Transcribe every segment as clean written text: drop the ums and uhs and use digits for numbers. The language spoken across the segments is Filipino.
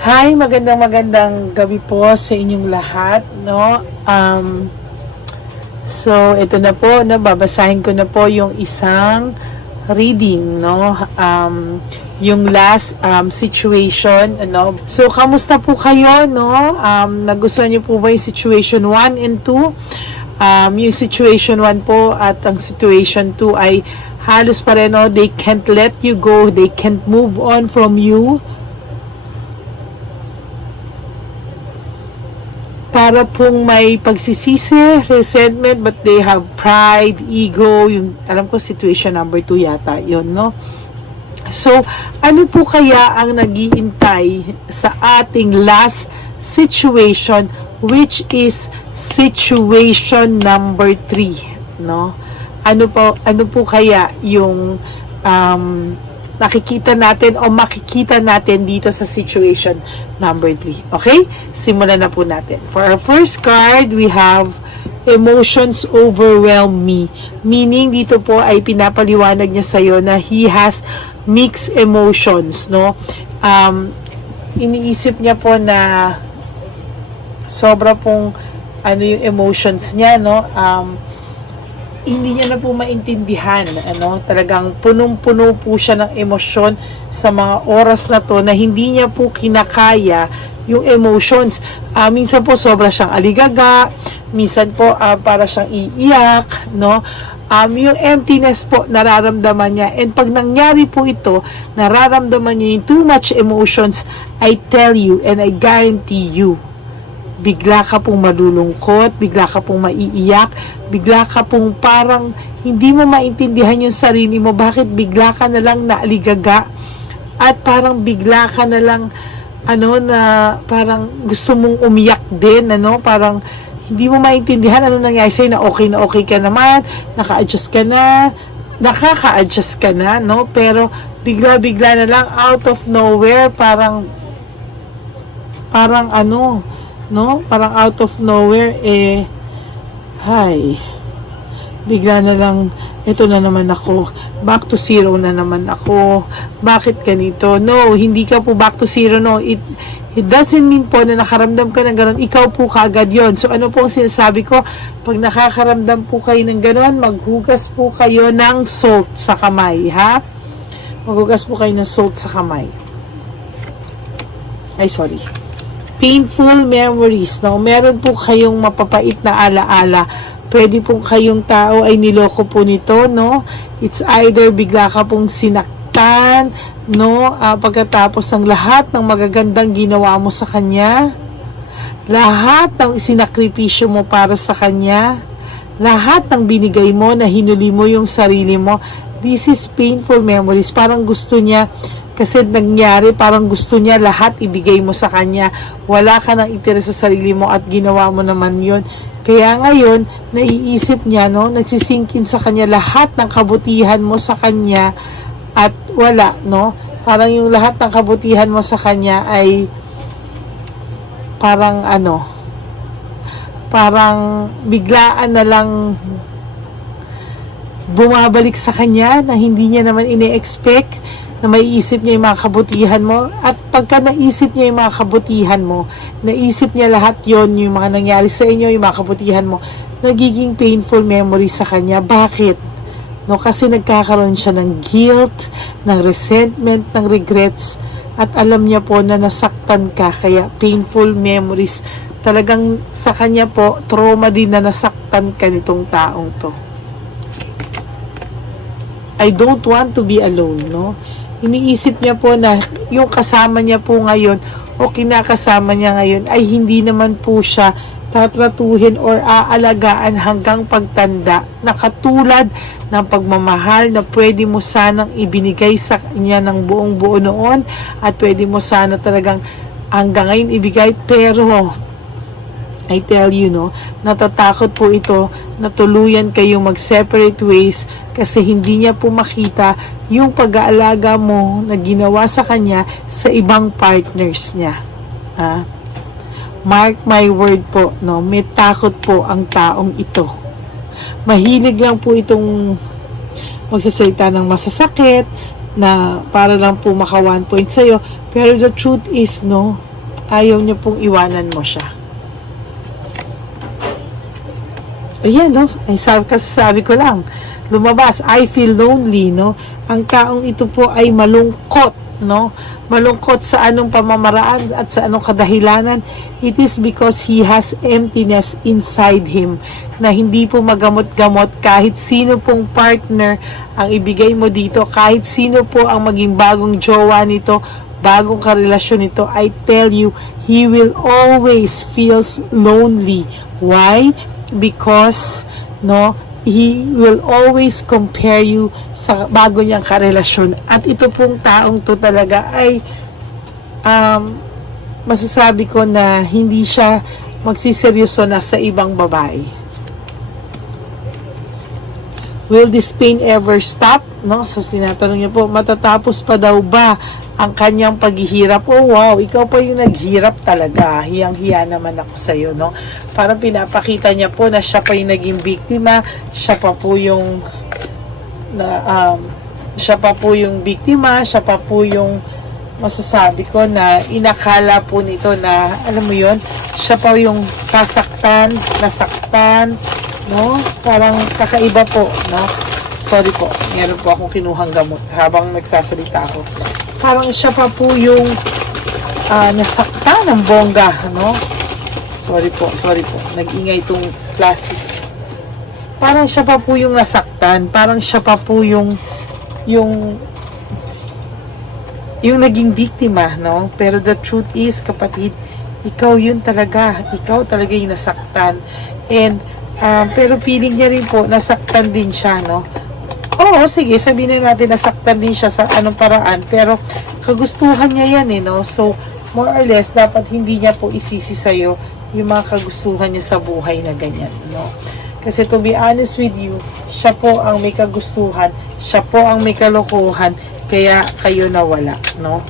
Hi, magandang gabi po sa inyong lahat, no? So ito na po, no, babasahin ko na po yung isang reading, no? Yung last situation, ano? So kamusta po kayo, no? Nagustuhan niyo po ba yung situation 1 and 2? Yung situation 1 po at ang situation 2 ay halos pareho, they can't let you go, they can't move on from you. Para pong may pagsisisi, resentment, but they have pride, ego, yung, alam ko, situation number 2 yata, yun, no? So, ano po kaya ang nag-iintay sa ating last situation, which is situation number 3, no? Ano po kaya yung nakikita natin o makikita natin dito sa situation number 3. Okay? Simulan na po natin. For our first card, we have emotions overwhelm me. Meaning, dito po ay pinapaliwanag niya sa'yo na he has mixed emotions, no? Iniisip niya po na sobra pong yung emotions niya, no? Hindi niya na po maintindihan, ano, talagang punong-puno po siya ng emosyon sa mga oras na to na hindi niya po kinakaya yung emotions. Minsan po sobra siyang aligaga, minsan po para siyang iiyak, no? Yung emptiness po nararamdaman niya, and pag nangyari po ito, nararamdaman niya yung too much emotions, I tell you and I guarantee you, bigla ka pong malulungkot, bigla ka pong maiiyak, bigla ka pong parang hindi mo maintindihan yung sarili mo, bakit bigla ka na lang naaligaga, at parang bigla ka na lang, na parang gusto mong umiyak din, parang hindi mo maintindihan ano nangyari sa'yo, na okay ka naman, nakaka-adjust ka na, no? Pero bigla na lang, out of nowhere, parang no? Parang out of nowhere, bigla na lang, ito na naman ako, back to zero na naman ako, bakit ganito? No, hindi ka po back to zero, no, it doesn't mean po na nakaramdam ka ng gano'n, ikaw po kaagad yon. So ano po ang sinasabi ko, pag nakakaramdam po kayo ng gano'n, maghugas po kayo ng salt sa kamay, ha? Maghugas po kayo ng salt sa kamay. Painful memories, no? Meron po kayong mapapait na alaala. Pwede po kayong tao ay niloko po nito, no? It's either bigla ka pong sinaktan, no? Pagkatapos ng lahat ng magagandang ginawa mo sa kanya, lahat ng sinakripisyo mo para sa kanya, lahat ng binigay mo na hinuli mo yung sarili mo, this is painful memories. Parang gusto niya, kasi nangyari, parang gusto niya lahat ibigay mo sa kanya. Wala ka nang itira sa sarili mo at ginawa mo naman yon. Kaya ngayon, naiisip niya, no, nagsisingkin sa kanya lahat ng kabutihan mo sa kanya at wala, no? Parang yung lahat ng kabutihan mo sa kanya ay parang parang biglaan na lang bumabalik sa kanya na hindi niya naman ine-expect, na maiisip niya yung mga kabutihan mo, at pagka naisip niya yung mga kabutihan mo, naisip niya lahat yon, yung mga nangyari sa inyo, yung mga kabutihan mo, nagiging painful memory sa kanya. Bakit? No, kasi nagkakaroon siya ng guilt, ng resentment, ng regrets, at alam niya po na nasaktan ka, kaya painful memories. Talagang sa kanya po, trauma din na nasaktan ka nitong taong to. I don't want to be alone, no? Iniisip niya po na yung kasama niya po ngayon o kinakasama niya ngayon ay hindi naman po siya tatratuhin or aalagaan hanggang pagtanda, na katulad ng pagmamahal na pwede mo sanang ibinigay sa kanya ng buong buo noon, at pwede mo sana talagang hanggang ngayon ibigay, pero I tell you, no, natatakot po ito na tuluyan kayong mag-separate ways kasi hindi niya po makita yung pag-aalaga mo na ginawa sa kanya sa ibang partners niya. Mark my word po, no, may takot po ang taong ito. Mahilig lang po itong magsasalita ng masasakit na para lang po maka 1 point sa'yo. Pero the truth is, no, ayaw niya pong iwanan mo siya. Ayan, no? Ay, sabi ko lang, lumabas, I feel lonely, no? Ang taong ito po ay malungkot, no? Malungkot sa anong pamamaraan at sa anong kadahilanan. It is because he has emptiness inside him na hindi po magamot-gamot kahit sino pong partner ang ibigay mo dito, kahit sino po ang maging bagong jowa nito, bagong karelasyon nito, I tell you, he will always feels lonely. Why? Because, no, he will always compare you sa bago niyang karelasyon. At ito pong taong to talaga ay masasabi ko na hindi siya magsiseryoso na sa ibang babae. Will this pain ever stop? No? So sinatanong niya po, matatapos pa daw ba ang kanyang paghihirap? Oh wow, ikaw pa yung naghirap talaga. Hiyang-hiya naman ako sa iyo, no? Parang pinapakita niya po na siya pa yung naging biktima, siya pa po yung biktima, siya pa po yung masasabi ko na inakala po nito na, alam mo yon, siya pa yung nasaktan, no? Parang kakaiba po, no? Sorry po, meron po akong kinuhang gamot habang nagsasalita ako. Parang siya pa po yung nasaktan ng bongga, no? Sorry po. Nag-ingay itong plastic. Parang siya pa po yung nasaktan. Parang siya pa po yung naging biktima, no? Pero the truth is, kapatid, ikaw yun talaga. Ikaw talaga yung nasaktan. And, pero feeling niya rin po, nasaktan din siya, no? Oo, sige, sabihin na natin nasaktan din siya sa anong paraan, pero kagustuhan niya yan, eh, no? So, more or less, dapat hindi niya po isisi sa'yo yung mga kagustuhan niya sa buhay na ganyan, no? Kasi to be honest with you, siya po ang may kagustuhan, siya po ang may kalokohan, kaya kayo nawala, no?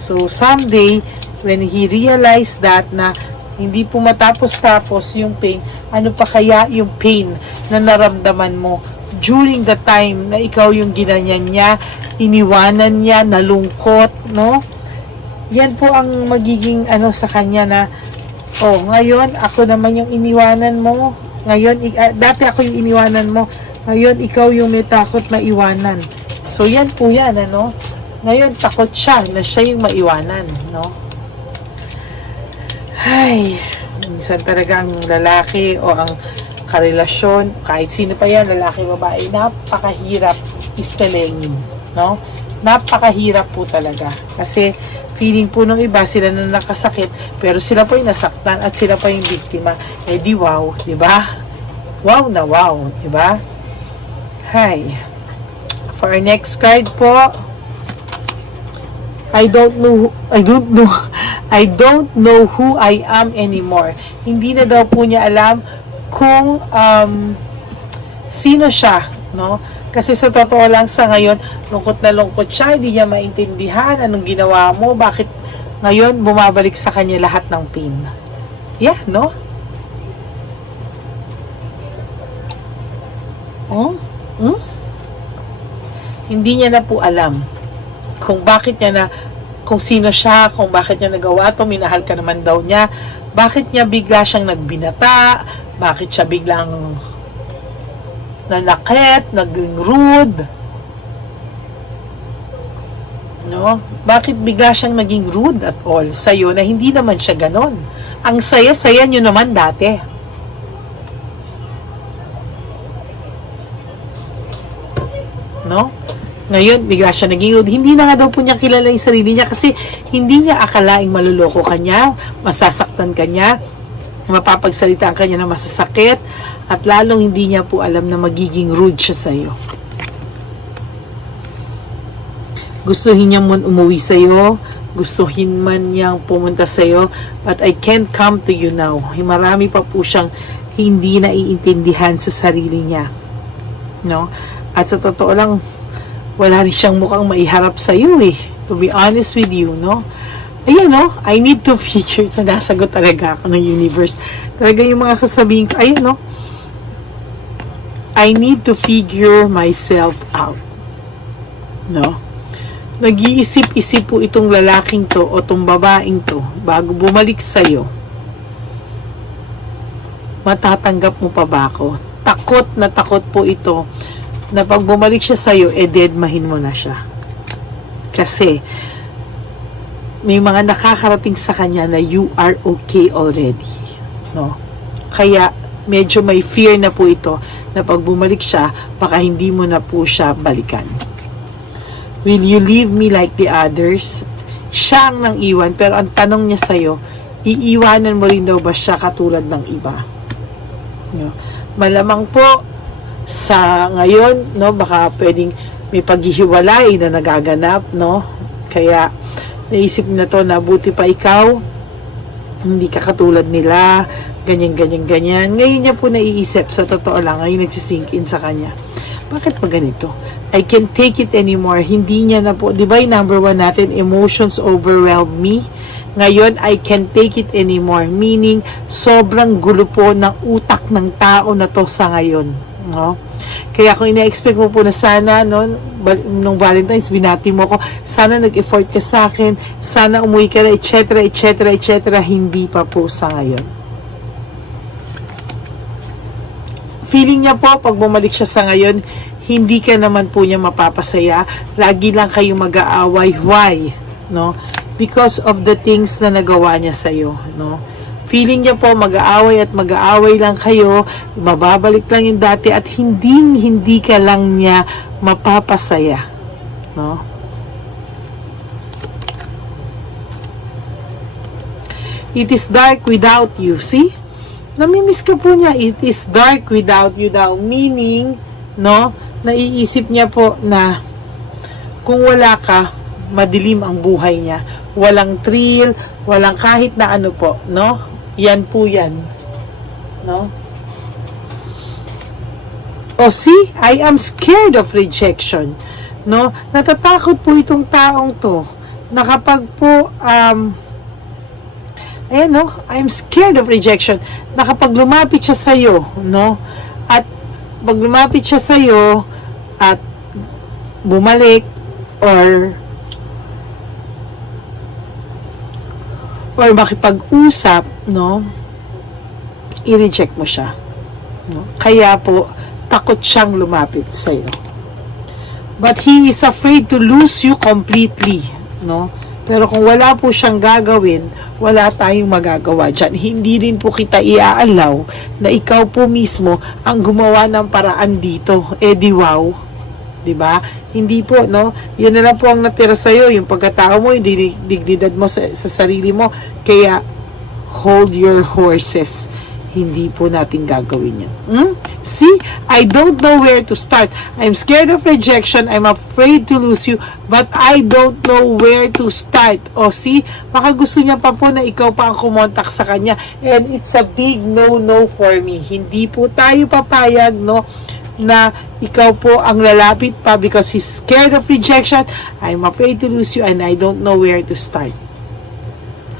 So, someday, when he realized that na hindi po matapos-tapos yung pain, ano pa kaya yung pain na naramdaman mo during the time na ikaw yung ginanyan niya, iniwanan niya, nalungkot, no? Yan po ang magiging sa kanya na, oh, ngayon ako naman yung iniwanan mo, ngayon, dati ako yung iniwanan mo, ngayon ikaw yung may takot na iwanan. So yan po yan, ngayon takot siya na siya yung maiwanan, no? Ay, minsan talaga ang lalaki o ang karelasyon, kahit sino pa yan, lalaki, babae, napakahirap istalengin, no? Napakahirap po talaga. Kasi feeling po ng iba, sila na nakasakit, pero sila po yung nasaktan at sila pa yung biktima. Eh di wow, di ba? Wow na wow, di ba? Hi. For our next card po, I don't know who I am anymore. Hindi na daw po niya alam kung sino siya, no? Kasi sa totoo lang sa ngayon, lungkot na lungkot siya, hindi niya maintindihan anong ginawa mo, bakit ngayon bumabalik sa kanya lahat ng pain. Yeah, no? Hindi niya na po alam kung bakit niya na, kung sino siya, kung bakit niya nagawa to, minahal ka naman daw niya, bakit niya bigla siyang nagbinata, bakit siya biglang nanakit, naging rude, no? Bakit bigla siyang naging rude at all sa'yo na hindi naman siya ganon? Ang saya-saya nyo naman dati. No? Ngayon, bigla siya naging rude. Hindi na nga daw po niya kilala yung sarili niya kasi hindi niya akalaing maluloko ka niya, masasaktan ka niya, mapapagsalitaan ka niya na masasakit, at lalong hindi niya po alam na magiging rude siya sa iyo. Gustuhin niya man umuwi sa iyo, gustuhin man niyang pumunta sa iyo, but I can't come to you now. Marami pa po siyang hindi naiintindihan sa sarili niya. No? At sa totoo lang, wala rin siyang mukhang maiharap sa iyo eh. To be honest with you, no? Ayan, no? I need to figure sa nasagot talaga ako ng universe. Talaga yung mga kasabihin ko, ayan, no? I need to figure myself out. No? nag-iisip-isip po itong lalaking to o itong babaeng to bago bumalik sa'yo. Matatanggap mo pa ba ako? Takot na takot po ito na pag bumalik siya sa'yo, deadmahin mo na siya. Kasi, may mga nakakarating sa kanya na you are okay already. No? Kaya, medyo may fear na po ito na pag bumalik siya, baka hindi mo na po siya balikan. Will you leave me like the others? Siya ang nang iwan, pero ang tanong niya sa'yo, iiwanan mo rin daw ba siya katulad ng iba? No? Malamang po, sa ngayon, no, baka pwedeng may paghihiwalay na nagaganap, no? Kaya, naisip na to na buti pa ikaw, hindi ka katulad nila, ganyan. Ngayon niya po naiisip, sa totoo lang, ngayon nagsisink in sa kanya. Bakit pa ganito? I can't take it anymore. Hindi niya na po, di ba yung number 1 natin, emotions overwhelm me. Ngayon, I can't take it anymore. Meaning, sobrang gulo po ng utak ng tao na to sa ngayon. No? Kaya kung ina-expect mo po na sana, no, nung Valentine's, binati mo ko, sana nag-effort ka sa akin, sana umuwi ka na, etc. Hindi pa po sa ngayon. Feeling niya po, pag bumalik siya sa ngayon, hindi ka naman po niya mapapasaya. Lagi lang kayong mag-aaway. Why? No? Because of the things na nagawa niya sa'yo. No? Feeling niya po, mag-aaway lang kayo, mababalik lang yung dati at hindi ka lang niya mapapasaya. No? It is dark without you. See? Namimiss ka po niya. It is dark without you daw. Meaning, no, naiisip niya po na kung wala ka, madilim ang buhay niya. Walang thrill, walang kahit na ano po, no? Yan po yan. No? Oh, see? I am scared of rejection. No? Natatakot po itong taong to na kapag po ayan, no? I'm scared of rejection. Na kapag lumapit siya sa'yo, no? At pag lumapit siya sa'yo at bumalik or makipag-usap, no? I-reject mo siya. No? Kaya po, takot siyang lumapit sa'yo. But he is afraid to lose you completely, no? Pero kung wala po siyang gagawin, wala tayong magagawa dyan. Hindi rin po kita iaalaw na ikaw po mismo ang gumawa ng paraan dito. Di wow. Diba? Hindi po, no? Yun na lang po ang natira sa'yo, yung pagkatao mo, yung dignidad mo sa sarili mo. Kaya, hold your horses. Hindi po natin gagawin yan. See? I don't know where to start. I'm scared of rejection. I'm afraid to lose you. But I don't know where to start. O, see? Baka gusto niya pa po na ikaw pa ang kumontak sa kanya. And it's a big no-no for me. Hindi po tayo papayag, no? Na ikaw po ang lalapit pa because he's scared of rejection. I'm afraid to lose you and I don't know where to start.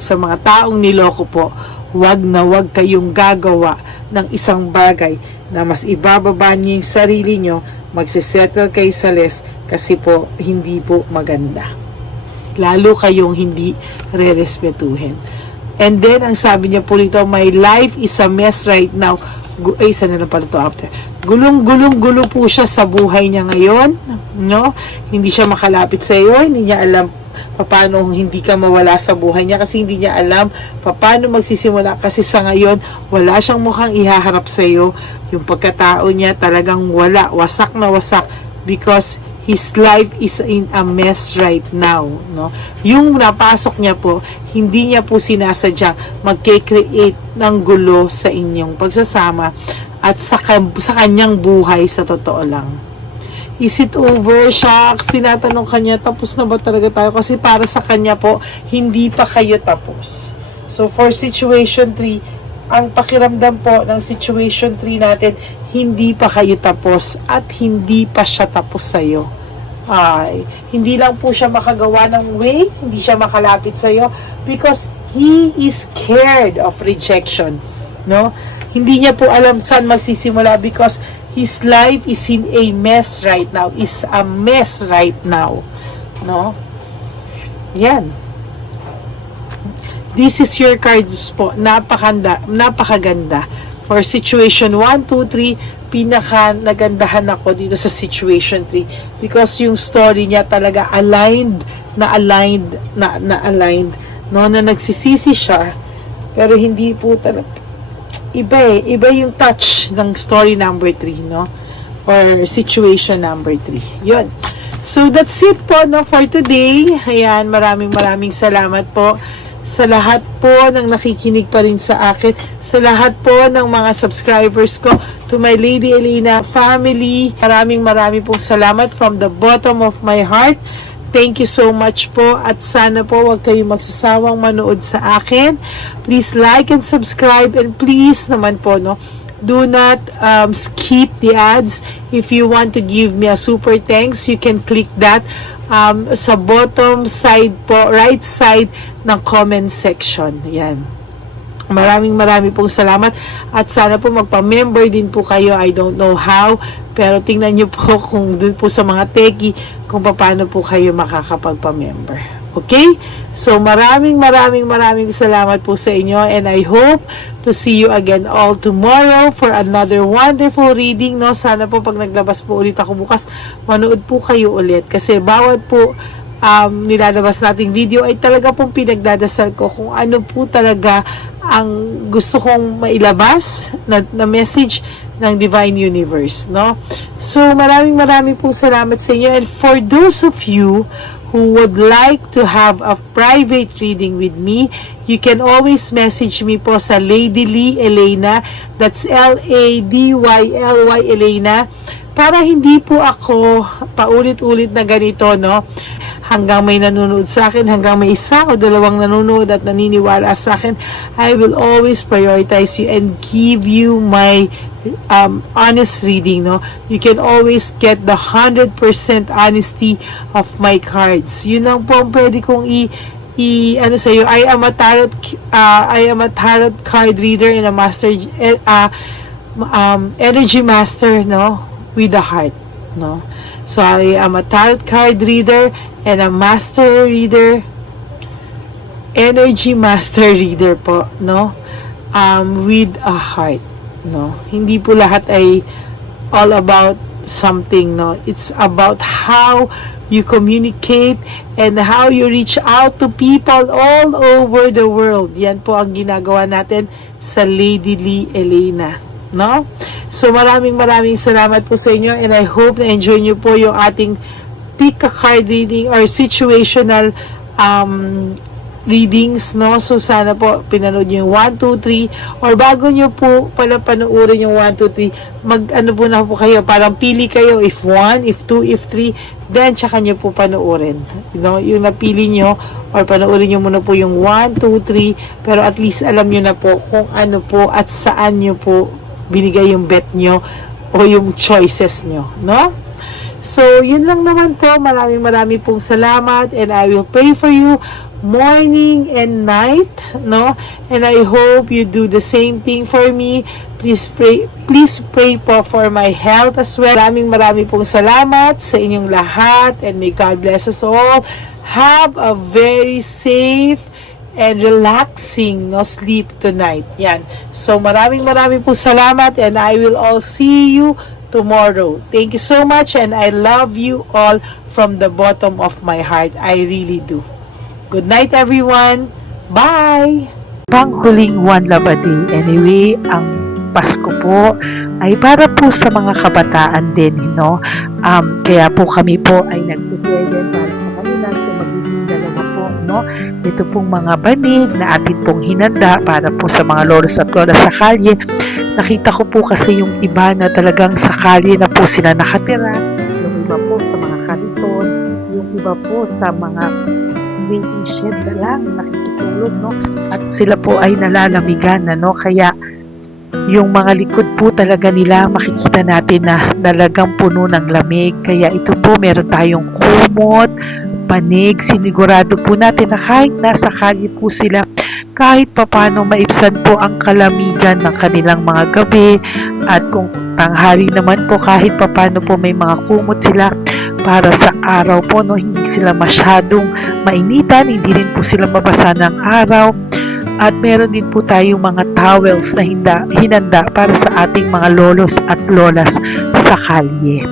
Sa mga taong niloko po, wag na wag kayong gagawa ng isang bagay na mas ibababa niyo yung sarili niyo, magsisettle kayo sa less kasi po hindi po maganda. Lalo kayong hindi re-respetuhin. And then, ang sabi niya po nito, my life is a mess right now. Isa na lang pala ito after. Gulong-gulo po siya sa buhay niya ngayon. No? Hindi siya makalapit sa iyo. Hindi niya alam paano hindi ka mawala sa buhay niya kasi hindi niya alam paano magsisimula kasi sa ngayon wala siyang mukhang ihaharap sa iyo. Yung pagkatao niya talagang wala, wasak na wasak because his life is in a mess right now, no? Yung napasok niya po, hindi niya po sinasadya magke-create ng gulo sa inyong pagsasama at sa kanyang buhay sa totoo lang. Is it over? Shucks, sinatanong kanya, tapos na ba talaga tayo? Kasi para sa kanya po, hindi pa kayo tapos. So, for situation 3, ang pakiramdam po ng situation 3 natin, hindi pa kayo tapos at hindi pa siya tapos sa'yo. Ay, hindi lang po siya makagawa ng way, hindi siya makalapit sa'yo because he is scared of rejection. No? Hindi niya po alam saan magsisimula because his life is in a mess right now. Is a mess right now. No? Yan. This is your cards po. Napakaganda. For situation 1, 2, 3, pinaka nagandahan ako dito sa situation 3 because yung story niya talaga aligned, no, na nagsisisi siya pero hindi po talaga iba yung touch ng story number 3, no, or situation number 3. Yun. So that's it po, no, for today. Ayan, maraming salamat po sa lahat po ng nakikinig pa rin sa akin, sa lahat po ng mga subscribers ko, to my Lady Elena family. Maraming pong salamat from the bottom of my heart. Thank you so much po at sana po wag kayong magsasawang manood sa akin. Please like and subscribe and please naman po, no, do not skip the ads. If you want to give me a super thanks, you can click that sa bottom side po, right side ng comment section. Yan. Maraming pong salamat at sana po magpa-member din po kayo. I don't know how, pero tingnan nyo po kung dun po sa mga techie kung paano po kayo makakapagpa-member. Okay? So, maraming salamat po sa inyo and I hope to see you again all tomorrow for another wonderful reading, no? Sana po pag naglabas po ulit ako bukas, manood po kayo ulit kasi bawat po nilalabas nating video ay talaga pong pinagdadasal ko kung ano po talaga ang gusto kong mailabas na message ng Divine Universe, no? So, maraming pong salamat sa inyo and for those of you who would like to have a private reading with me, you can always message me po sa Lady Lee Elena, that's Ladyly Elena, para hindi po ako paulit-ulit na ganito, no? Hanggang may nanonood sa akin, hanggang may isa o dalawang nanonood at naniniwala sa akin, I will always prioritize you and give you my honest reading, no? You can always get the 100% honesty of my cards. Yun lang po ang pwede kong ano sa iyo. I am a tarot card reader and a master energy master, no, with a heart, no. So I am a tarot card reader and a master reader, energy master reader po, no, with a heart, no. Hindi po lahat ay all about something, no. It's about how you communicate and how you reach out to people all over the world. Yan po ang ginagawa natin sa Lady Lee Elena, no? So maraming salamat po sa inyo and I hope na enjoy nyo po yung ating pick a card reading or situational readings, no? So sana po pinanood nyo yung 1, 2, 3 or bago nyo po pala panoorin yung 1, 2, 3 mag-ano po na po kayo, parang pili kayo if 1, if 2, if 3 then tsaka nyo po panoorin, you know, yung napili nyo or panoorin nyo muna po yung 1, 2, 3 pero at least alam nyo na po kung ano po at saan nyo po binigay yung bet nyo o yung choices nyo, no? So, yun lang naman po. Maraming pong salamat and I will pray for you morning and night, no? And I hope you do the same thing for me. Please pray po for my health as well. Maraming pong salamat sa inyong lahat and may God bless us all. Have a very safe and relaxing, no, sleep tonight. Yan. So, maraming po salamat and I will all see you tomorrow. Thank you so much and I love you all from the bottom of my heart. I really do. Good night, everyone. Bye! Panghuling One Love a Day. Anyway, ang Pasko po ay para po sa mga kabataan din, no? Kaya po kami po ay nag-prepare din para sa kanila. So, magiging dalawa po, no? Ito pong mga banig na atin pong hinanda para po sa mga lolos at lola sa kalye. Nakita ko po kasi yung iba na talagang sa kalye na po sila nakatira. Yung iba po sa mga kariton. Yung iba po sa mga waiting shed na lang nakikitulog, no? At sila po ay nalalamigan, no? Kaya yung mga likod po talaga nila makikita natin na talagang puno ng lamig. Kaya ito po meron tayong kumot, panig, sinigurado po natin na kahit nasa kalye po sila, kahit papano maibsan po ang kalamigan ng kanilang mga gabi at kung tanghali naman po kahit papano po may mga kumot sila, para sa araw po, no, hindi sila masyadong mainitan, hindi rin po sila mabasa ng araw. At meron din po tayong mga towels na hinanda para sa ating mga lolos at lolas sa kalye.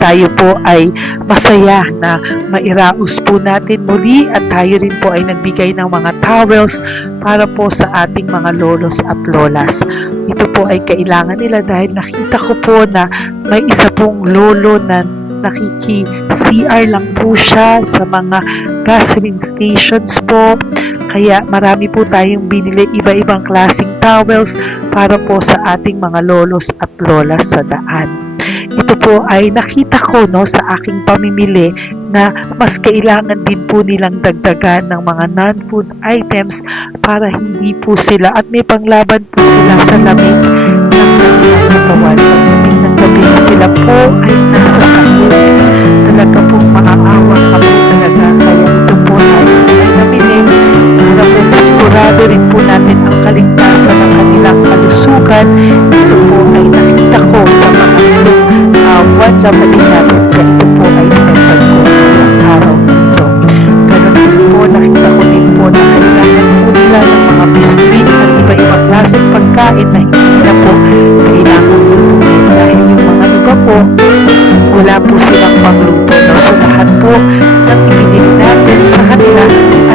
Tayo po ay masaya na mairaos po natin muli at tayo rin po ay nagbigay ng mga towels para po sa ating mga lolos at lolas. Ito po ay kailangan nila dahil nakita ko po na may isa pong lolo na nakiki-CR lang po siya sa mga gasoline stations po. Kaya marami po tayong binili iba-ibang klaseng towels para po sa ating mga lolos at lolas sa daan. Ito po ay nakita ko, no, sa aking pamimili na mas kailangan din po nilang dagdagan ng mga non-food items para hindi po sila at may panglaban po sila sa lamig ng kanilang katawan. Pagdating ng gabi sila po ay nasa sakit. Talaga pong maaawa ka po talaga. Kaya ito po ay nabili para po masigurado rin po natin ang kaligtasan ng kanilang kalusugan. Ito po ay nakita ko sa mga one labanin natin kaya ito po ay pinagpag ko ng araw nito. Ganun din po, nakita ko din po na kailangan po nila ng mga biskuit at iba-ibang klaseng pagkain na hindi na po kailangan lutuin dahil yung mga iba po wala po silang pangluto. No? So lahat po ng ibinili natin sa kanila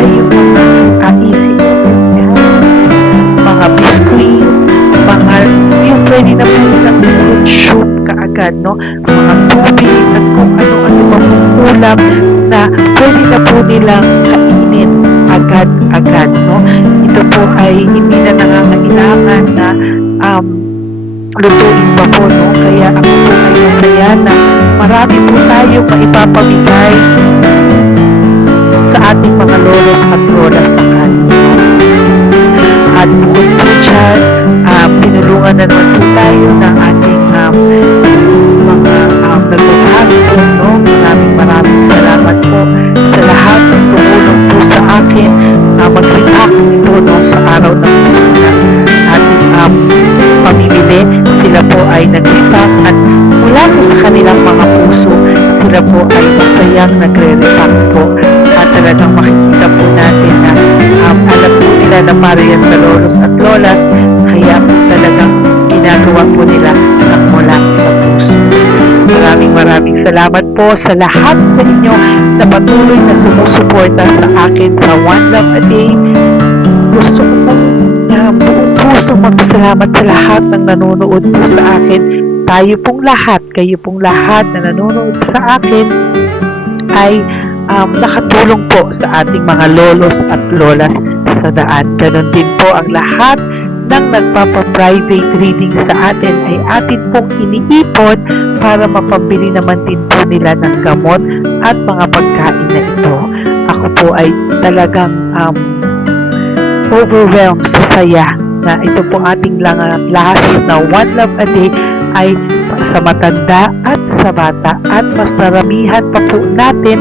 ay yung mga easy mga biskuit, mga yung pwede na po nilang soup kaagad, no? Mga tubig at kung ano-ano pang ulam na pwede na po nilang kainin agad-agad, no? Ito po ay hindi na nangangailangan na lutuin pa po, no? Kaya ako po ay masaya na marami po tayo maipapamigay sa ating mga lolos at lolas sa kanila. At bukod po dyan, pinulungan na naman po tayo ng ating mga nagbabago po, no? Maraming salamat po sa lahat ng tumulong po sa akin mag-react ito, no, sa araw ng mismo na ating pamimili. Sila po ay nag-react at mula po sa kanilang mga puso, sila po ay masayang nagre-react po at talagang makikita po natin na alam po nila na para yan sa lolos at lolas, kaya talagang ginagawa po nila ang mula sa puso. Maraming salamat po sa lahat sa inyo na patuloy na sumusuporta sa akin sa One Love a Day. Gusto ko pong buong pusong magpasalamat sa lahat ng nanonood po sa akin. Tayo pong lahat, kayo pong lahat na nanonood sa akin ay nakatulong po sa ating mga lolos at lolas sa daan. Ganon din po ang lahat ng nagpapa-private reading sa atin ay atin pong iniipon para mapambili naman din po nila ng gamot at mga pagkain na ito. Ako po ay talagang overwhelmed sa saya na ito po ating last na One Love a Day ay sa matanda at sa bata at mas naramihan pa po natin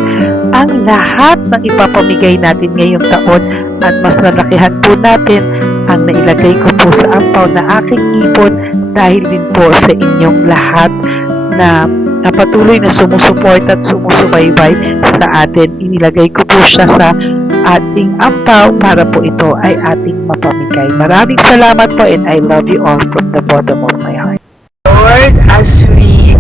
ang lahat ng ipapamigay natin ngayong taon at mas nalakihan po natin ang nailagay ko po sa ampaw na aking ipon dahil din po sa inyong lahat na patuloy na sumusuporta at sumusubaybay sa atin. Inilagay ko po siya sa ating ampaw para po ito ay ating mapamigay. Maraming salamat po and I love you all from the bottom of my heart. Lord, as we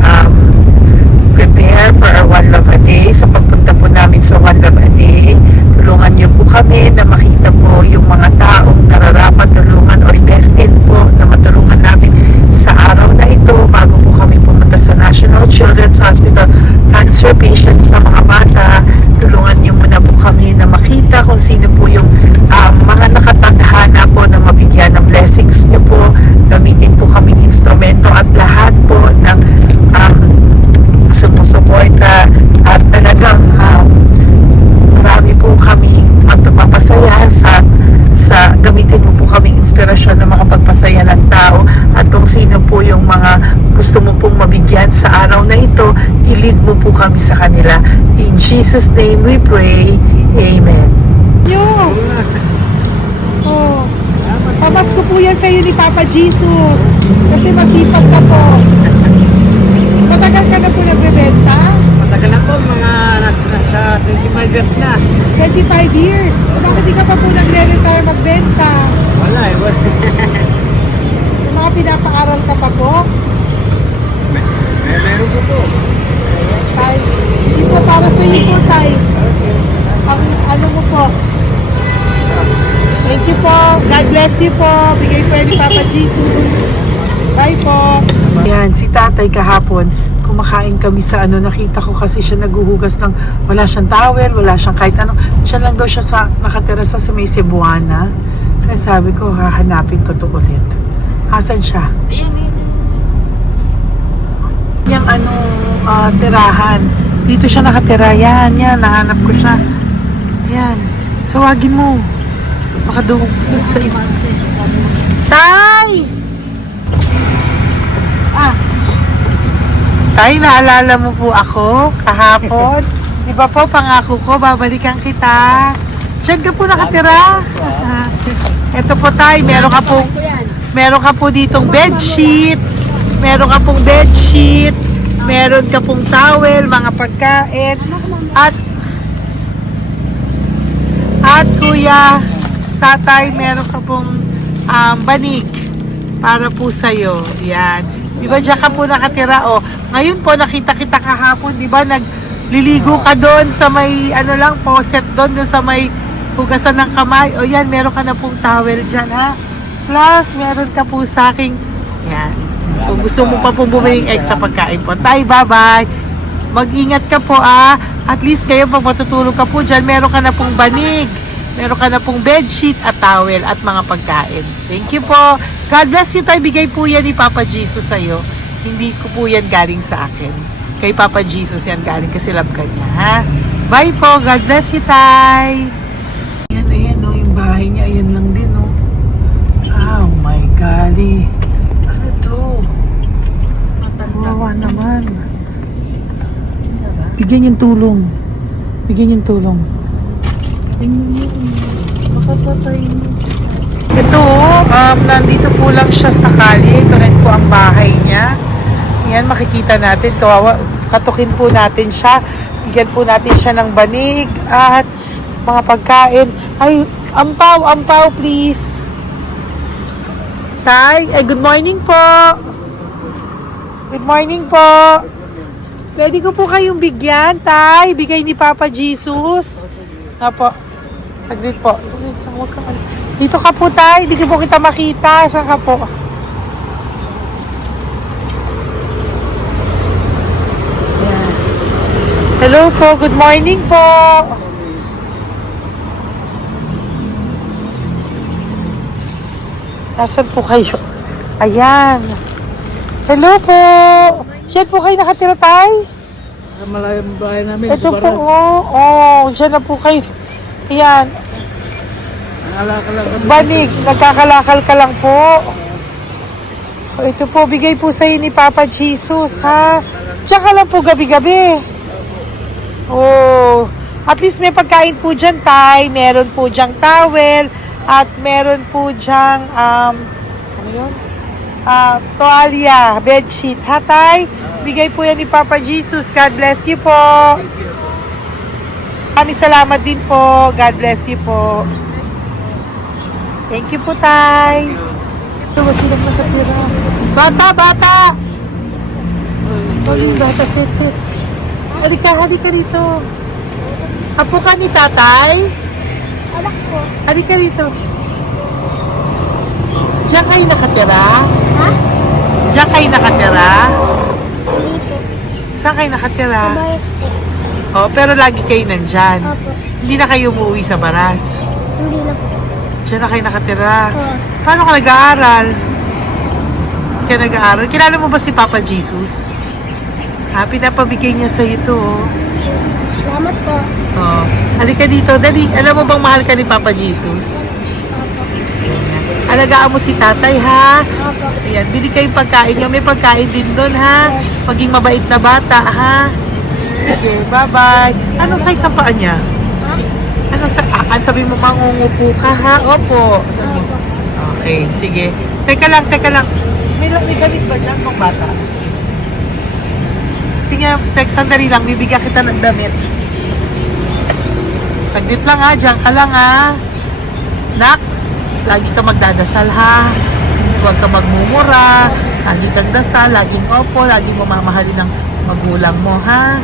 prepare for our One Love a Day, sa pagpunta po namin sa One Love a Day, tulungan niyo po kami na makita po yung mga taong nararapat tulungan or destined po na matulungan namin sa araw na ito bago po kami pumunta sa National Children's Hospital cancer patients sa mga bata. Tulungan niyo muna po kami na makita kung sino po yung mga nakatadhana po na mabigyan ng blessings niyo po. Gamitin po kaming instrumento at lahat po ng sumusuporta at talagang marami po kami magpapasaya sa gamitin mo po kaming inspirasyon na makapagpasaya ng tao at kung sino po yung mga gusto mo pong mabigyan sa araw na ito, i-lead mo po kami sa kanila. In Jesus' name we pray. Amen. Oh, pamasko po yan sa'yo ni Papa Jesus. Kasi masipag ka po. Matagal ka na po nagbebenta? Matagal na po, mga nasa 25 years na. 25 years. Bakit di ka pa po nagre-retire magbenta? Wala eh, wala. Yung mga pinapaaral ka pa po? Meron po po. Tay, hindi po para sa iyo po, Tay. Ang ano mo po? Thank you po. God bless you po. Bigay po yan ni Papa Jesus. Bye po. Yan, si tatay kahapon, kumakain kami sa nakita ko kasi siya naghuhugas ng, wala siyang towel, wala siyang kahit ano. Siya lang daw siya nakatira sa may Cebuana. Kaya sabi ko, hahanapin ko to ulit. Asan siya? Yung tirahan. Dito siya nakatira. Yan, nahanap ko siya. Yan. Tawagin mo. Baka doon sa iba. Tay! Tay, naalala mo po ako kahapon? Di ba po, pangako ko, babalikan kita. Diyan ka po nakatira. Ito po tay, meron ka po ditong bedsheet. Meron ka pong bedsheet. Meron ka pong towel, mga pagkain. At kuya, tatay, meron ka pong banig para po sa'yo. Yan. Di ba diyan ka po nakatira? O, ngayon po nakita kita kahapon, di ba nagliligo ka doon sa may faucet doon sa may hugasan ng kamay. O yan, meron ka na pong towel dyan ha. Plus, meron ka po sa aking, yan. Kung gusto mo pa pong bumili extra pagkain po. Tay, bye-bye. Mag-ingat ka po At least kayo pag matutulog ka po dyan, meron ka na pong banig. Meron ka na pong bedsheet at towel at mga pagkain. Thank you po. God bless you, tay. Bigay po yan ni Papa Jesus sa'yo. Hindi ko po yan galing sa akin. Kay Papa Jesus yan galing kasi love ka niya, ha? Bye po. God bless you, tay. Ayan, yung bahay niya. Ayan lang din, Oh my golly. Ano to? Wawa naman. Bigyan yung tulong. Ito, nandito po lang siya sa kalye. Ito rin po ang bahay niya. Yan, makikita natin. Katukin po natin siya. Bigyan po natin siya ng banig at mga pagkain. Ay, ampaw, please. Tay, good morning po. Good morning po. Pwede ko po kayong bigyan, tay. Bigay ni Papa Jesus. Apo. Saglit po. Dito ka po, tay. Dito po kita makita. Saan ka po? Yan. Hello po. Good morning po. Nasaan po kayo? Ayan. Hello po. Diyan po kayo nakatira, tay? Malayang bahay namin. Ito po, diyan na po kayo. Ayan. Banig, nagkakalakal ka lang po. Ito po, bigay po sa'yo ni Papa Jesus, ha? Tsaka lang po gabi-gabi. At least may pagkain po dyan, tay. Meron po dyang towel. At meron po dyang, toalya, bedsheet. Ha, tay? Bigay po yan ni Papa Jesus. God bless you po. Maraming salamat din po. God bless you po. Thank you po, tay. Ito, sila nakatira. Bata! Bata, sit. Halika rito. Apo ka ni tatay? Anak ko. Halika rito. Diyan kayo nakatira? Ha? Diyan kayo nakatira? Dito. Saan kayo nakatira? Bayas po. Pero lagi kayo nandyan. Opo. Hindi na kayo umuwi sa Baras. Hindi na po. Diyan na kayo nakatira. Oo. Paano ka nag-aaral? Kilala mo ba si Papa Jesus? Pinapabigay niya sa'yo ito, Salamat po. Halika dito, dali. Alam mo bang mahal ka ni Papa Jesus? Alagaan mo si tatay, ha? Opo. Ayan, bili kayong pagkain niyo. May pagkain din doon, ha? Maging mabait na bata, ha? Sige, bye-bye. Anong size ang paa niya? Sabi mo, mangungupo ka, ha? Opo. Sabi mo. Okay, sige. Teka lang. May gamit ba dyan pang bata? Tingnan, text, sandali lang, bibigyan kita ng damit. Saglit lang ha, dyan ka lang ha. Nak, lagi ka magdadasal ha. Huwag ka magmumura. Lagi kang dasal, laging opo, laging mamamahalin ng magulang mo ha.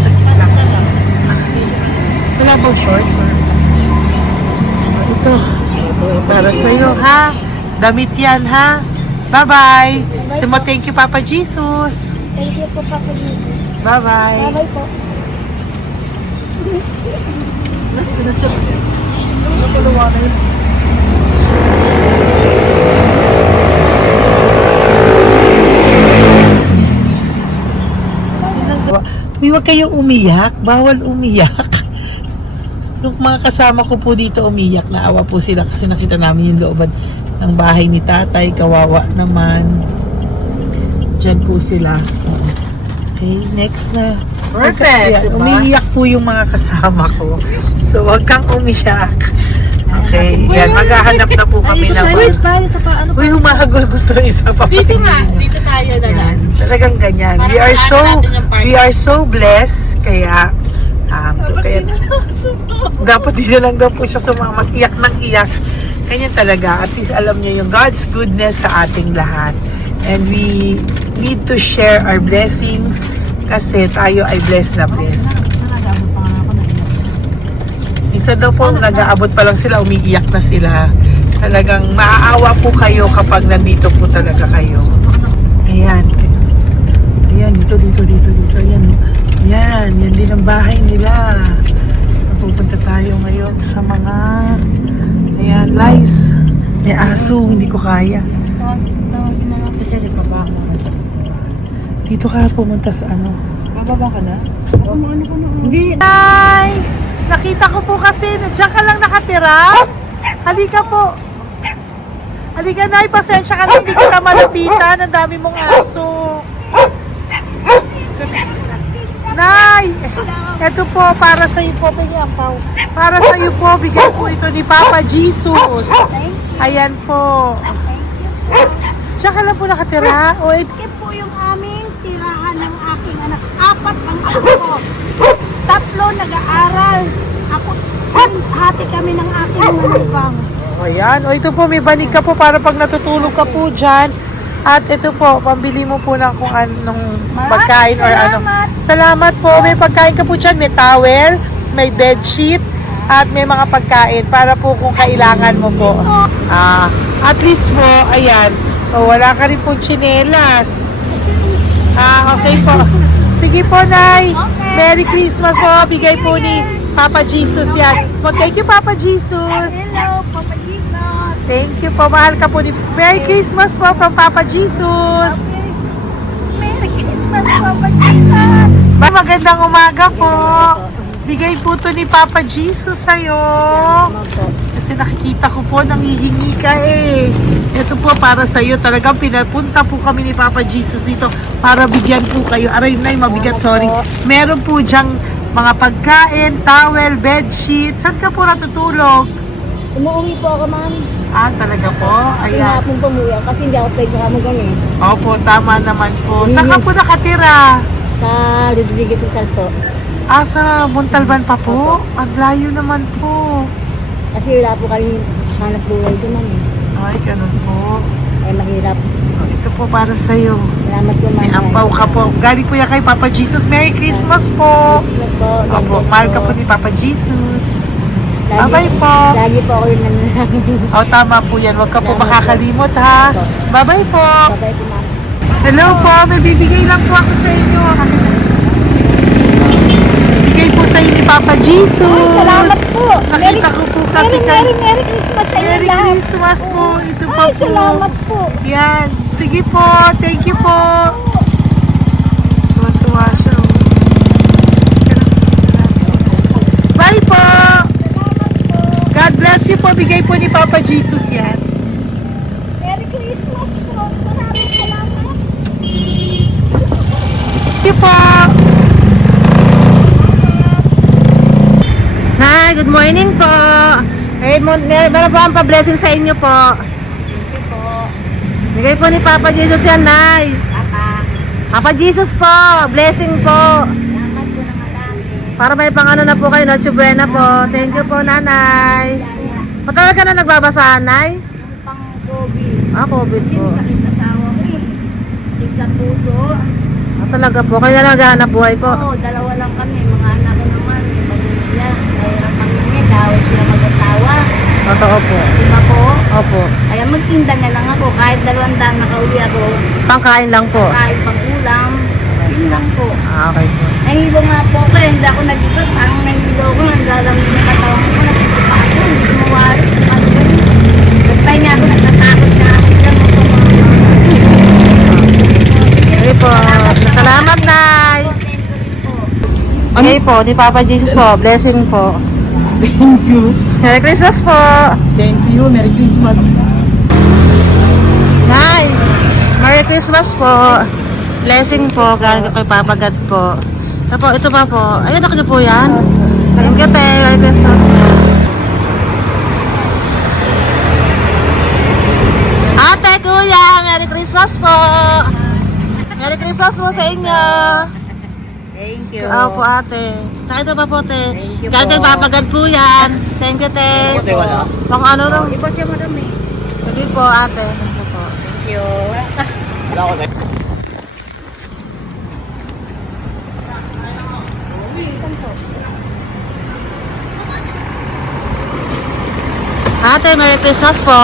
Saglit lang. Wala bang shorts? Ito, para sa'yo ha. Damit yan ha. Bye-bye. Sabi mo, thank you Papa Jesus. Thank you po, Papa Jesus. Bye-bye. Bye-bye po. Uy, huwag kayong umiyak. Bawal umiyak. Nung mga kasama ko po dito umiyak, naawa po sila kasi nakita namin yung looban ng bahay ni tatay. Kawawa naman. Diyan po sila. Oo. Okay, next na. Perfect, diba? Umiiyak po yung mga kasama ko. So, huwag kang umiyak. Okay, yan. Maghahanap na po kami ng... Uy, humahagol gusto isa pa. Dito tayo na Yan. Talagang ganyan. We are so blessed. Kaya, dapat dito lang daw po siya sumama. Iyak ng iyak. Ganyan talaga. At least alam niyo yung God's goodness sa ating lahat. And we need to share our blessings kasi tayo ay blessed na blessed. Isa daw po, nag-aabot pa lang sila, umiiyak na sila. Talagang maaawa po kayo kapag nandito po talaga kayo. Ayan. Ayan, dito. Ayan. Yan din ang bahay nila. Pupunta tayo ngayon sa mga ayan, lice. May aso, hindi ko kaya. Dito ka pumunta sa ano? Bababa ka na? Hindi. Hi! Nakita ko po kasi, diyan ka lang nakatira. Halika po. Halika na, pasensya ka na, hindi kita malapitan. Ang dami mong aso. Nay! Ito po, para sa iyo po, Pau. Para sa iyo po, bigay po ito ni Papa Jesus. Ayan po. Diyan ka lang po nakatira. O, Ito po yung aming tirahan ng aking anak. 4 ang anak ko. 3 nag-aaral. Ako, hati kami ng aking manugang. ayan. O, ito po, may banig ka po para pag natutulog ka po dyan. At ito po, pambili mo po ng kung anong pagkain or ano. Salamat po. May pagkain ka po dyan. May towel, may bedsheet, at may mga pagkain para po kung kailangan mo po. At least po, ayan. O, wala ka rin po tsinelas. Okay po. Sige po, Nay. Merry Christmas po. Bigay po ni Papa Jesus yan. Thank you, Papa Jesus. Hello, Papa Jesus. Thank you po. Mahal ka po ni... Merry Christmas po from Papa Jesus. Merry Christmas, Papa Jesus. Magandang umaga po. Bigay po to ni Papa Jesus sa'yo. Kasi nakikita ko po, nanghihingi ka eh. Ito po para sa'yo. Talagang pinapunta po kami ni Papa Jesus dito para bigyan po kayo. Aray, Nay, mabigat, sorry. Meron po dyang mga pagkain, towel, bedsheet. Saan ka po natutulog? Umuwi po ako, ma'am. Talaga po? Ayan. Pinapong pumuya kasi hindi ako pwede makamugan eh. Opo, tama naman po. Saan ka po nakatira? Sa Rodriguez Rizal po. Sa Montalban pa po? Ang layo naman po. Kasi wala po kami hanap buhay doon, ma'am. Ay, ganun po. Mahirap. Ito po para sa'yo. Salamat po, ma'am. May ampaw ka po. Galing po yan kay Papa Jesus. Merry Christmas po. Opo, mahal ka po ni Papa Jesus. Bye-bye po. Lagi po ako yung nananangin. Tama po yan. Huwag ka po makakalimot ha. Bye-bye po. Bye-bye po, ma'am. Hello po. May bibigay lang po ako sa inyo. Bigay po sa inyo ni Papa Jesus. Salamat po. Nakita ko po kasi kayo. Merry Christmas sa inyo Merry lahat. Christmas po. Ito pa Ay, po. salamat po. Yan. Sige po. Thank you po. Tuwa siya. Bye po. God bless you po. Bigay po ni Papa Jesus yan. Merry Christmas po. Maraming salamat. Thank you po. Hi, good morning po. Meron po ang pa-blessing sa inyo po. Thank you po. Bigay po ni Papa Jesus yan, Nay. Papa. Papa Jesus po, blessing po. Para may pang ano na po kayo, Noche Buena po. Thank you po, nanay. Matagal ka na nagbabasa, nay? Pang COVID. COVID po. Sakit asawa ko eh. Sakit sa puso. Talaga po, kaya naghahanap buhay po. Oo, dalawa lang kami. Mga anak ko naman. Pamilya. Nahirapan kami. Dahil sila mag-asawa. Totoo po. Diba po? Opo. Kaya magtinda na lang ako. Kahit 200 nakauwi ako. Pangkain lang po. Kahit pang ulam. Yun lang po. Okay po. Nahilo nga po ko. Hindi ako nag-ibat. Parang nahilo ko. Naglalamig na katawan ko. Nagsipa ako. Hindi ko mawari. Nagpay nga ako. Nagtatakot na ako. Diyan mo po mga Okay po. Salamat, nay. Okay po, ni Papa Jesus po. Blessing po. Thank you. Merry Christmas po. Same to you. Merry Christmas. Nay, Merry Christmas po. Blessing po, galing kay Papa God po. Ito pa po. Ayun, ako na po yan. Thank you, te. Merry Christmas po. Ate, kuya, Merry Christmas po. Merry Christmas po sa inyo. Thank you. Po, ate. Saka ito pa po, te. Thank you Galing kay po. Papa God po yan. Thank you, te. Wala. Pang ano lang. Iba siya madami. Sige po, ate. Thank you po. Thank you. Wala ko tayo. Ate, Merry Christmas po.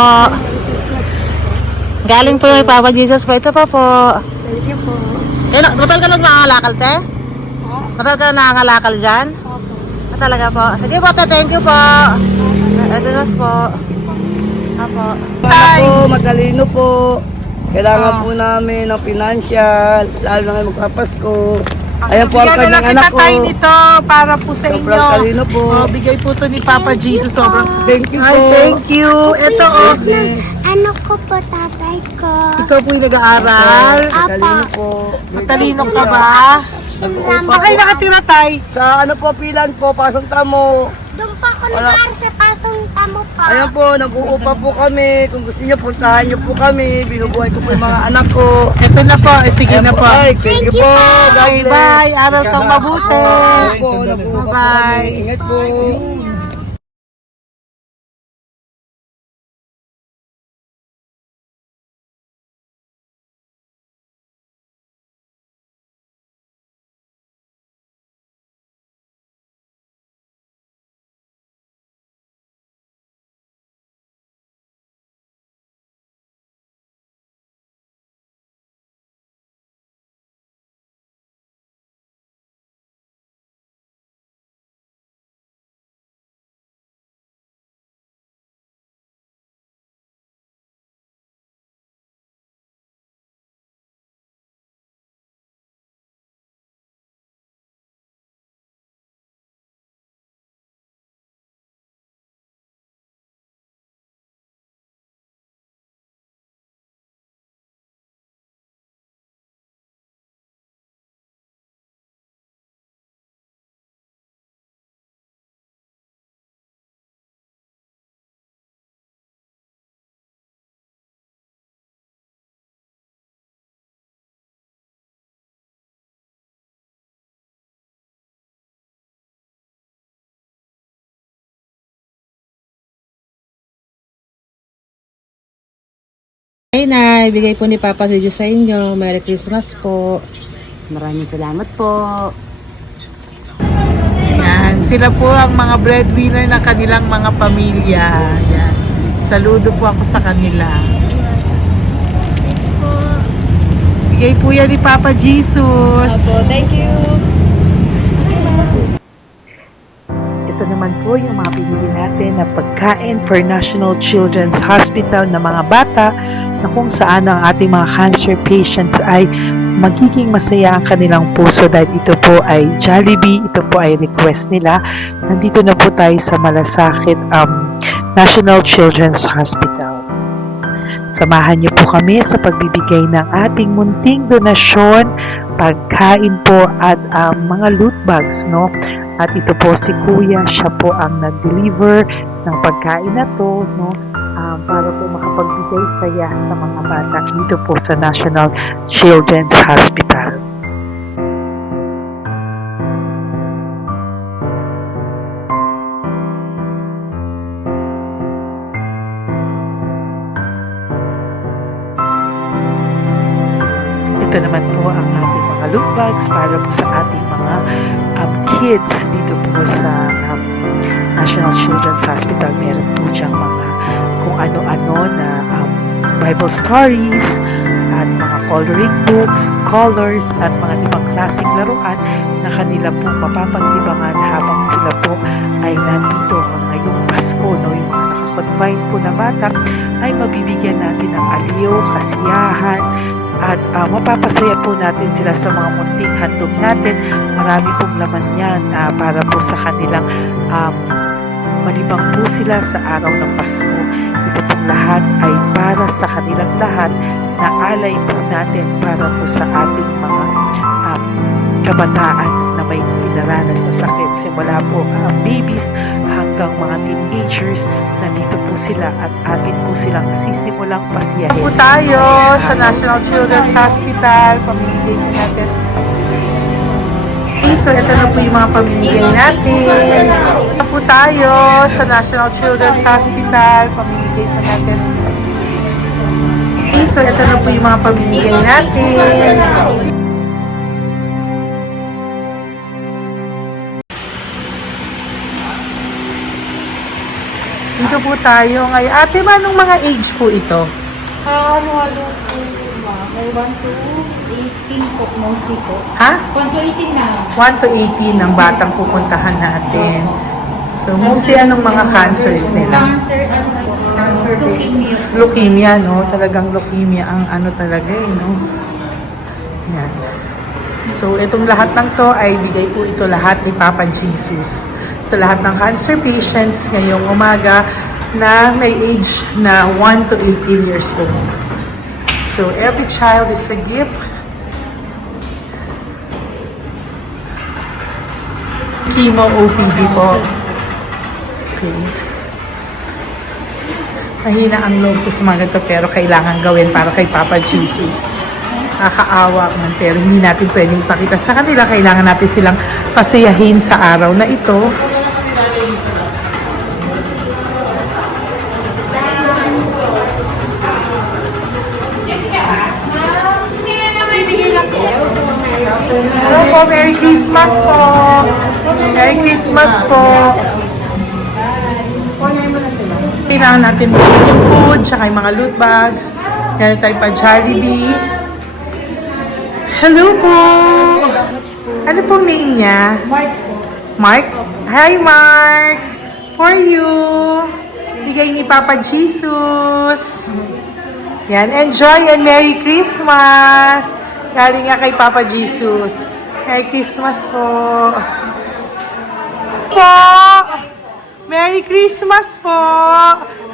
Galing po kay Papa Jesus po. Ito pa po. Thank you po. Matagal ka lang nakakalakal, te? Matagal ka lang nakakalakal dyan? Talaga po. Sige po, te. Thank you po. Merry Christmas po. Apo. Ano po, matalino po. Kailangan po namin ng financial, lalo na ngayon magpapasko. Ayan po ang Bigyan na kanyang lang anak kita ko. tayo nito para po sa Sobrang inyo. talino po. Bigay po to ni Papa Jesus. Sobrang Thank you Ay, po. thank you. Ito, oh. Blessing. Ano ko po tatay ko? Ikaw po yung nag-aaral. Matalino po. Matalino ka ba? Saan kayo nakatira, tay? Sa ano po, pilan po, pasong tamo. Doon pa ako nag-aaral sa pasong tamo pa. Ayan po, nag-uupa po kami. Kung gusto niyo, puntahan niyo po kami. Binubuhay ko po yung mga anak ko. Ito na po. Sige Ayan na po. Ay, thank you po. God Okay, bless. bye. Aral kang mabuti. Po, nag-uupa po Bye-bye. kami. Ingat po. Hey, Nay. Bigay po ni Papa Jesus sa inyo. Merry Christmas po. Maraming salamat po. Yan. Sila po ang mga breadwinner ng kanilang mga pamilya. Yan. Saludo po ako sa kanila. Bigay po yan ni Papa Jesus. Thank you. Ito naman po yung mga pinili natin na pagkain for National Children's Hospital na mga bata na kung saan ang ating mga cancer patients ay magiging masaya ang kanilang puso dahil ito po ay Jollibee, ito po ay request nila. Nandito na po tayo sa Malasakit National Children's Hospital. Samahan niyo po kami sa pagbibigay ng ating munting donasyon, pagkain po at mga loot bags, no? At ito po si Kuya, siya po ang nag-deliver ng pagkain na to, no? para po makapagbigay saya sa mga bata dito po sa National Children's Hospital. Ito naman po ang ating mga loot bags para po sa ating mga kids dito po sa National Children's Hospital. Meron po diyang mga kung ano-ano na Bible stories at mga coloring books, colors at mga ibang klaseng laruan na kanila po mapapagdibangan habang sila po ay nandito ngayong Pasko. No? Yung mga nakakonfine po na bata ay mabibigyan natin ng aliw, kasiyahan, at mapapasaya po natin sila sa mga munting handog natin. Marami pong laman yan para po sa kanilang malibang po sila sa araw ng Pasko. Ito pong lahat ay para sa kanilang lahat na alay po natin para po sa ating mga kabataan na may pinaranas na sakit. Simula po babies hanggang mga teenagers, nandito po sila at atin po silang sisimulang pasiyahin. Po tayo sa National Children's Hospital. Pamimigay po natin. Okay, so ito na po yung mga pamimigay natin. Ito po tayo sa National Children's Hospital. Pamimigay po natin. Okay, so ito na po yung mga pamimigay natin. Dito po tayo ngayon. Ate, manong mga age po ito? Halo-halo po, ma'am. May 1 to 18 po, mostly po. Ha? 1 to 18 na. 1 to 18 ang batang pupuntahan natin. So, mostly anong mga cancers nila? Cancer, ano po? Leukemia. Leukemia, no? Talagang leukemia ang ano talaga eh, no? Yan. So, itong lahat ng to ay bigay po ito lahat ni Papa Jesus sa lahat ng cancer patients ngayong umaga na may age na 1 to 18 years old. So, every child is a gift. Chemo OPD po. Okay. Mahina ang loob ko sa mga ganito pero kailangan gawin para kay Papa Jesus. Nakakaawa man pero hindi natin pwedeng ipakita sa kanila. Kailangan natin silang pasayahin sa araw na ito. Hello po, Merry Christmas po. Merry Christmas po. Kailangan natin bumili yung food, tsaka yung mga loot bags. Yan tayo pa Jollibee. Hello po. Ano pong name niya? Mark po. Mark? Hi, Mark. For you. Bigay ni Papa Jesus. Yan, enjoy and Merry Christmas. Galing nga kay Papa Jesus. Merry Christmas po. Merry Christmas po.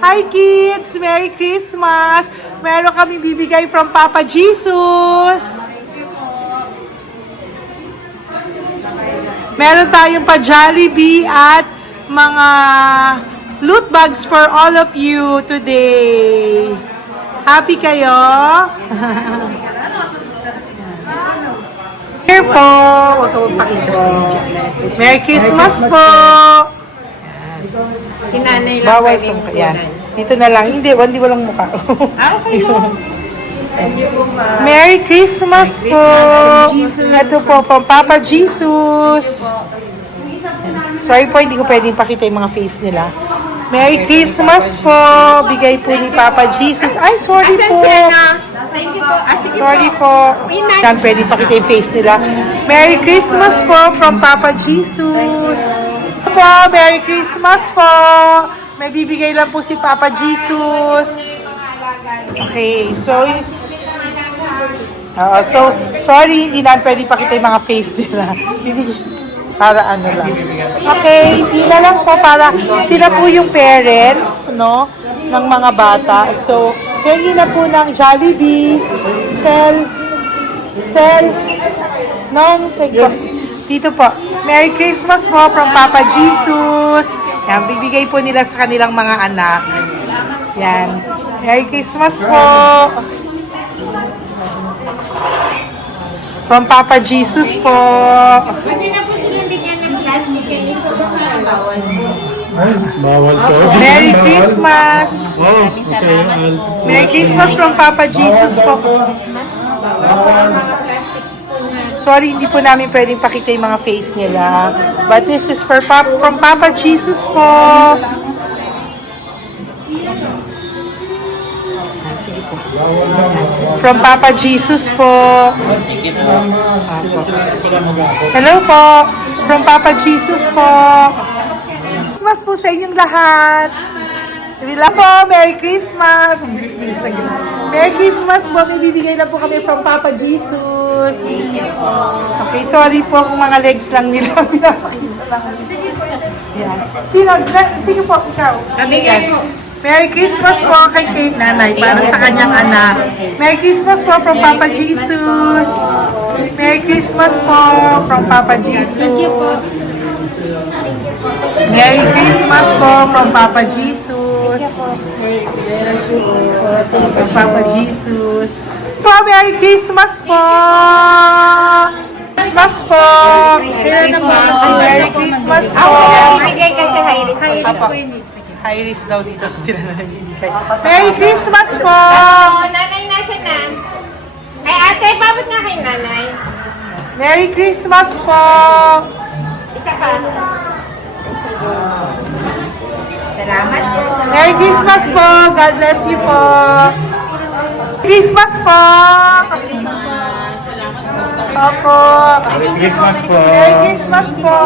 Hi kids, Merry Christmas. Meron kami bibigay from Papa Jesus. Meron tayong pa Jollibee at mga loot bags for all of you today. Happy kayo? Here po. Huwag ka magpakita sa video. Merry Christmas po. Si nanay lang Bawal sa mukha. Yan. Dito na lang. Hindi walang mukha. Okay po. Merry Christmas po. Ito po, from Papa Jesus. Sorry po, hindi ko pwedeng pakita yung mga face nila. Merry Christmas po. Bigay po ni Papa Jesus. Ay, sorry po. Sorry po. Yan, pwedeng pakita yung face nila. Merry Christmas po from Papa Jesus. Po, Merry Christmas po. May bibigay lang po si Papa Jesus. Okay, so sorry, hindi na pwede pakita yung mga face nila. Para ano lang. Okay, pila lang po para sila po yung parents, no, ng mga bata. So, hingi na po ng Jollibee, dito po. Merry Christmas po from Papa Jesus. Yan, bibigay po nila sa kanilang mga anak. Yan. Merry Christmas po. From Papa Jesus po. Pwede na po silang bigyan ng plastic and isko po para bawal. Bawal to. Merry Christmas. Oh, okay. Merry Christmas from Papa Jesus po. Mga plastics po na. Sorry, hindi po namin pwedeng pakita yung mga face nila. But this is from Papa Jesus po. Sige po. From Papa Jesus po. Hello po. From Papa Jesus po. Christmas po sa inyong lahat. Wala po, Merry Christmas. Ang bilis-bilis na gano'n. Merry Christmas po. May bibigay na po kami from Papa Jesus. Okay, sorry po kung mga legs lang nila. Pinapakita lang. Yan. Sino po? Ikaw. Nabigyan po. Merry Christmas po kay nanay para sa kanyang anak. Merry Christmas po from Papa Jesus. Merry Christmas po from Papa Jesus. Merry Christmas po from Papa Jesus. From Papa Jesus. Po, Merry Christmas po. Christmas po. Merry Christmas po. Bigay kasi high-risk. High-risk po yun. High risk daw dito so sila na nagbibigay. Merry Christmas po! Nanay, nasa na? Ay, ate, babot nga kay nanay. Merry Christmas po! Isa pa. Salamat po. Merry Christmas po! God bless you po! Christmas po! Opo! Merry Christmas po. Merry Christmas po!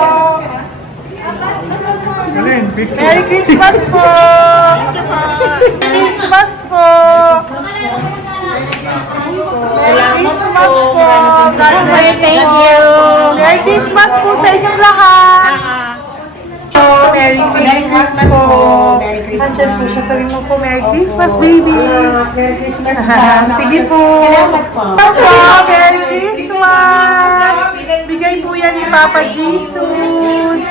Merry Christmas po! Christmas po! Merry Christmas po! God bless you! Merry Christmas po sa inyong lahat! Merry Christmas po! Nandiyan po siya. Sabi mo po, Merry Christmas, baby! Merry Christmas sige po! Salamat po! Merry Christmas! Bigay po yan ni Papa Jesus!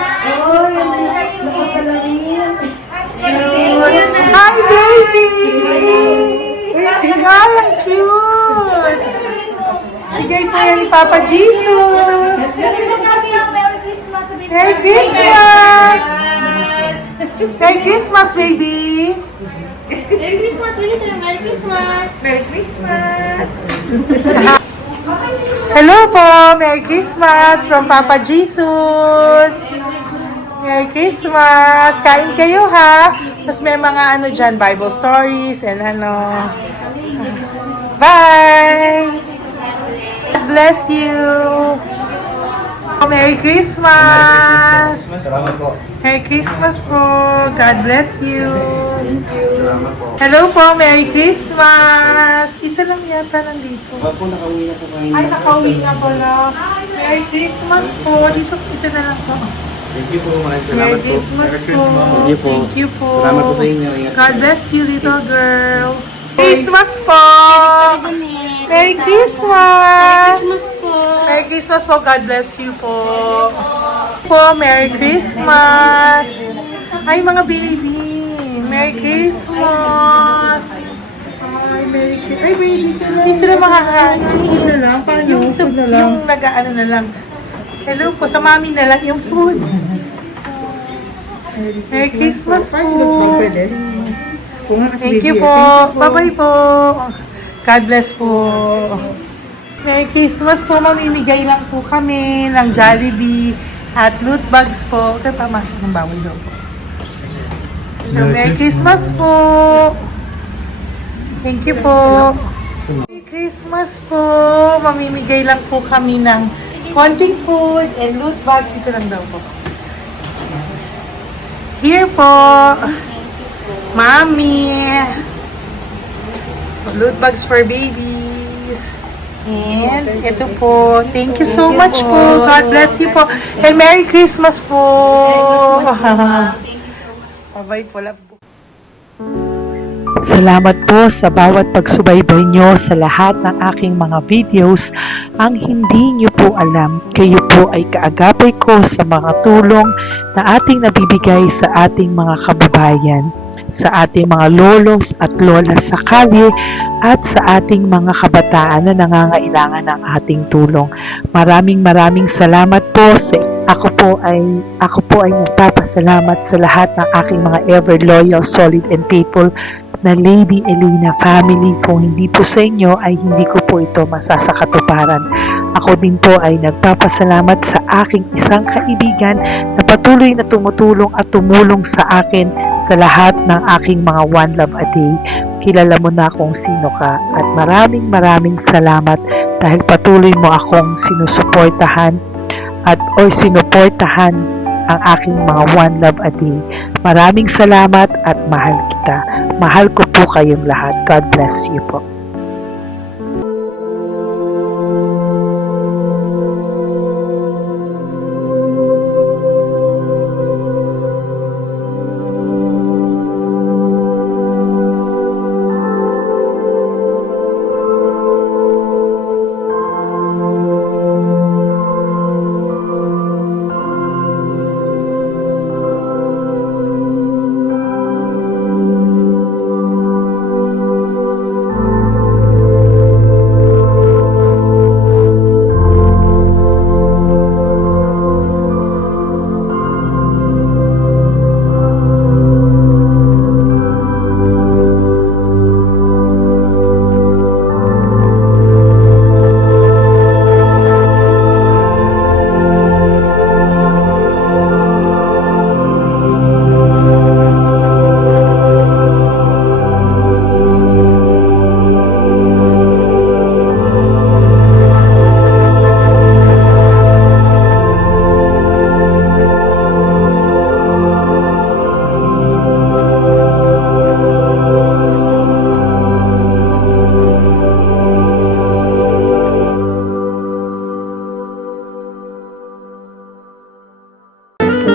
Hi, baby! Ay, ang cute! Bigay po yan ni Papa Jesus! Merry Christmas! Merry Christmas, baby! Merry Christmas! Merry Christmas! Merry Christmas! Hello po! Merry Christmas from Papa Jesus! Merry Christmas! Kain kayo ha! Tapos may mga ano dyan, Bible stories and ano. Bye! God bless you! Merry Christmas! Salamat po. Merry Christmas po! God bless you! Hello po! Merry Christmas! Isa lang yata nandito. Opo, nakauwi na po kayo. Ay, nakauwi na pala. Merry Christmas po! Dito na lang po. Thank you po. Maraming salamat Merry po. Christmas po! Thank you po. Thank you po! Salamat po sa inyo. Ingat God bless you, little girl! Christmas po! Merry Christmas! po! Merry Christmas po. God bless you po. Merry Christmas. Ay, mga baby. Merry Christmas. Ay, Merry Christmas. Ay, baby. Hindi sila makakain. Yung na lang. Yung nag-ano na lang. Hello po. Sa mami na lang yung food. Merry Christmas po. Thank you po. Bye-bye po. God bless po. Merry Christmas po. Mamimigay lang po kami ng Jollibee at loot bags po. Ito pamasok ng bawal daw po. So, Merry Christmas po. Thank you po. Merry Christmas po. Mamimigay lang po kami ng konting food and loot bags. Ito lang daw po. Here po. Mommy. Loot bags for babies. And ito po. Thank you so much po. God bless you po. And Merry Christmas po. Bye-bye po. Love po. Salamat po sa bawat pagsubaybay nyo sa lahat ng aking mga videos. Ang hindi nyo po alam, kayo po ay kaagapay ko sa mga tulong na ating nabibigay sa ating mga kababayan. sa ating mga lolos at lolas sa kalye at sa ating mga kabataan na nangangailangan ng ating tulong. Maraming salamat po sa ako po ay nagpapasalamat sa lahat ng aking mga ever loyal, solid and faithful na Lady Elena family. Kung hindi po sa inyo ay hindi ko po ito masasakatuparan. Ako din po ay nagpapasalamat sa aking isang kaibigan na patuloy na tumutulong at tumulong sa akin sa lahat ng aking mga One Love a Day. Kilala mo na kung sino ka at maraming salamat dahil patuloy mo akong sinusuportahan o sinuportahan ang aking mga One Love a Day. Maraming salamat at mahal kita. Mahal ko po kayong lahat. God bless you po.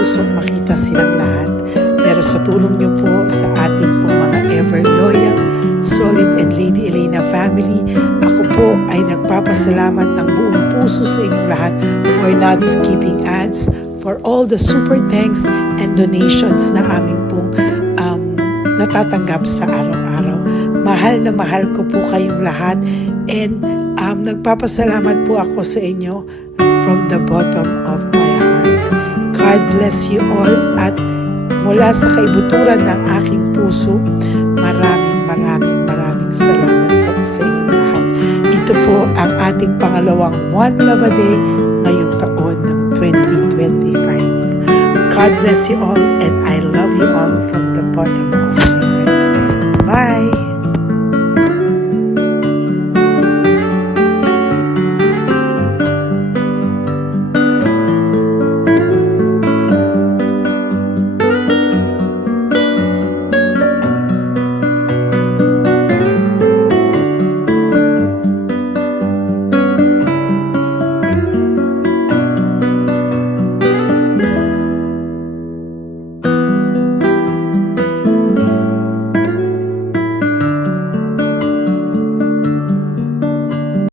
Pusong makita silang lahat. Pero sa tulong niyo po sa ating pong mga ever loyal, solid and Lady Elena family, ako po ay nagpapasalamat ng buong puso sa inyong lahat for not skipping ads, for all the super thanks and donations na aming pong natatanggap sa araw-araw. Mahal na mahal ko po kayong lahat and nagpapasalamat po ako sa inyo from the bottom of my heart. God bless you all at mula sa kaibuturan ng aking puso, maraming salamat po sa inyong lahat. Ito po ang ating pangalawang One Love a Day ngayong taon ng 2025. God bless you all and I love you all from the bottom of